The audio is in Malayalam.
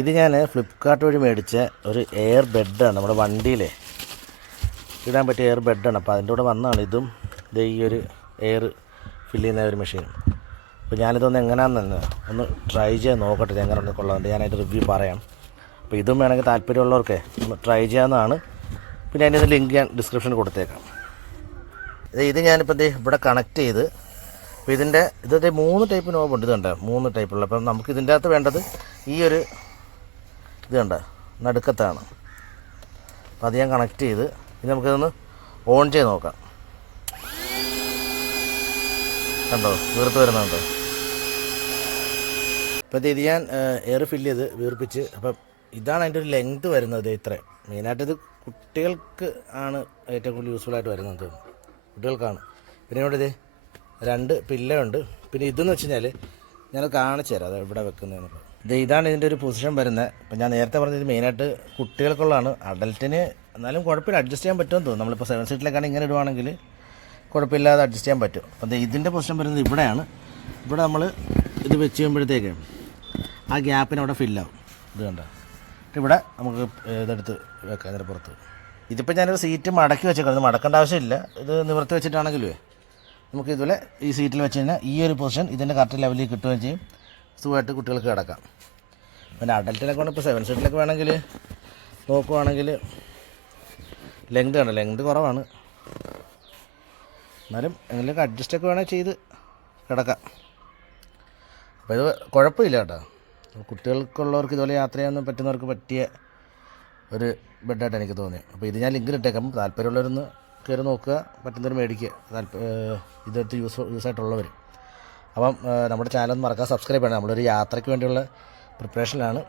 ഇത് ഞാൻ ഫ്ലിപ്കാർട്ട് വഴി മേടിച്ച ഒരു എയർ ബെഡാണ്. നമ്മുടെ വണ്ടിയിലെ ഇടാൻ പറ്റിയ എയർ ബെഡാണ്. അപ്പോൾ അതിൻ്റെ കൂടെ വന്നതാണ് ഇതും ഈ ഒരു എയർ ഫില്ല് ചെയ്യുന്ന ഒരു മെഷീൻ. അപ്പോൾ ഞാനിതൊന്ന് എങ്ങനെയാണെന്ന് ഒന്ന് ട്രൈ ചെയ്ത് നോക്കട്ടെ, ഇത് എങ്ങനെ കൊള്ളാറുണ്ട്. ഞാനതിൻ്റെ റിവ്യൂ പറയാം. അപ്പോൾ ഇതും വേണമെങ്കിൽ താല്പര്യമുള്ളവർക്ക് ഒന്ന് ട്രൈ ചെയ്യാവുന്നതാണ്. പിന്നെ അതിൻ്റെ ലിങ്ക് ഞാൻ ഡിസ്ക്രിപ്ഷനിൽ കൊടുത്തേക്കാം. ഇത് ഞാനിപ്പോൾ ഇവിടെ കണക്ട് ചെയ്ത്, അപ്പോൾ ഇതിൻ്റെ 3 ടൈപ്പ് നോബുണ്ട്. ഇതുണ്ട് 3 ടൈപ്പുള്ള. അപ്പം നമുക്ക് ഇതിൻ്റെ അകത്ത് വേണ്ടത് ഈ ഒരു ഇത് കണ്ട നടുക്കത്താണ്. അപ്പോൾ അത് ഞാൻ കണക്ട് ചെയ്ത് ഇത് നമുക്കിതൊന്ന് ഓൺ ചെയ്ത് നോക്കാം. കണ്ടോ വീർത്ത് വരുന്നുണ്ടോ? അപ്പോൾ ഇത് ഞാൻ എയർ ഫില്ല് ചെയ്ത് വീർപ്പിച്ച്. അപ്പം ഇതാണ് അതിൻ്റെ ഒരു ലെങ്ത് വരുന്നത്. ഇത്ര മെയിനായിട്ട് ഇത് കുട്ടികൾക്ക് ആണ് ഏറ്റവും കൂടുതൽ യൂസ്ഫുള്ളായിട്ട് വരുന്നത്, കുട്ടികൾക്കാണ്. പിന്നെ ഇവിടെ 2 പില്ലുണ്ട്. പിന്നെ ഇതെന്ന് വെച്ച് കഴിഞ്ഞാൽ ഞാൻ കാണിച്ചു തരാം അത് എവിടെ വെക്കുന്നതെന്നുള്ളത്. ഇതാണ് ഇതിൻ്റെ ഒരു പൊസിഷൻ വരുന്നത്. അപ്പം ഞാൻ നേരത്തെ പറഞ്ഞത് മെയിനായിട്ട് കുട്ടികൾക്കുള്ളതാണ്. അഡൽറ്റിന് എന്നാലും കുഴപ്പമില്ല, അഡ്ജസ്റ്റ് ചെയ്യാൻ പറ്റുമെന്ന് തോന്നുന്നു. നമ്മളിപ്പോൾ 7 സീറ്റിലേക്കാണ് ഇങ്ങനെ ഇടുവാണെങ്കിൽ കുഴപ്പമില്ലാതെ അഡ്ജസ്റ്റ് ചെയ്യാൻ പറ്റും. അപ്പം ഇതിൻ്റെ പൊസിഷൻ വരുന്നത് ഇവിടെയാണ്. ഇവിടെ നമ്മൾ ഇത് വെച്ച് കഴിയുമ്പോഴത്തേക്ക് ആ ഗ്യാപ്പിന് അവിടെ ഫില്ലാവും. ഇത് കണ്ട ഇവിടെ നമുക്ക് ഇതെടുത്ത് വെക്കാം ഇതിൻ്റെ പുറത്ത്. ഇതിപ്പോൾ ഞാനൊരു സീറ്റ് മടക്കി വെച്ചേക്കാം. ഇത് മടക്കേണ്ട ആവശ്യമില്ല. ഇത് നിവർത്തി വെച്ചിട്ടാണെങ്കിലേ നമുക്ക് ഇതുപോലെ ഈ സീറ്റിൽ വെച്ച് കഴിഞ്ഞാൽ ഈ ഒരു പൊസിഷൻ ഇതിൻ്റെ കറക്റ്റ് ലെവലിൽ കിട്ടുകയും ചെയ്യും. സുഖമായിട്ട് കുട്ടികൾക്ക് കിടക്കാം. പിന്നെ അഡൽറ്റിനൊക്കെ വേണം. ഇപ്പോൾ 7 സീറ്റിലൊക്കെ വേണമെങ്കിൽ നോക്കുവാണെങ്കിൽ ലെങ്ത് വേണം, ലെങ്ത് കുറവാണ്. എന്നാലും എങ്ങനെയൊക്കെ അഡ്ജസ്റ്റൊക്കെ വേണമെങ്കിൽ ചെയ്ത് കിടക്കാം. അപ്പോൾ ഇത് കുഴപ്പമില്ല കേട്ടോ. കുട്ടികൾക്കുള്ളവർക്ക് ഇതുപോലെ യാത്ര ചെയ്യാൻ പറ്റുന്നവർക്ക് പറ്റിയ ഒരു ബെഡായിട്ട് എനിക്ക് തോന്നി. അപ്പോൾ ഇത് ഞാൻ ലിങ്കിൽ ഇട്ടേക്കാം. താല്പര്യമുള്ളവരൊന്ന് കയറി നോക്കുക, പറ്റുന്നവർ മേടിക്കുക. ഇതെടുത്ത് യൂസായിട്ടുള്ളവർ. അപ്പം നമ്മുടെ ചാനൽ ഒന്ന് മറക്കാതെ സബ്സ്ക്രൈബ് ചെയ്യണം. നമ്മളൊരു യാത്രയ്ക്ക് വേണ്ടിയുള്ള പ്രിപ്പറേഷനിലാണ്.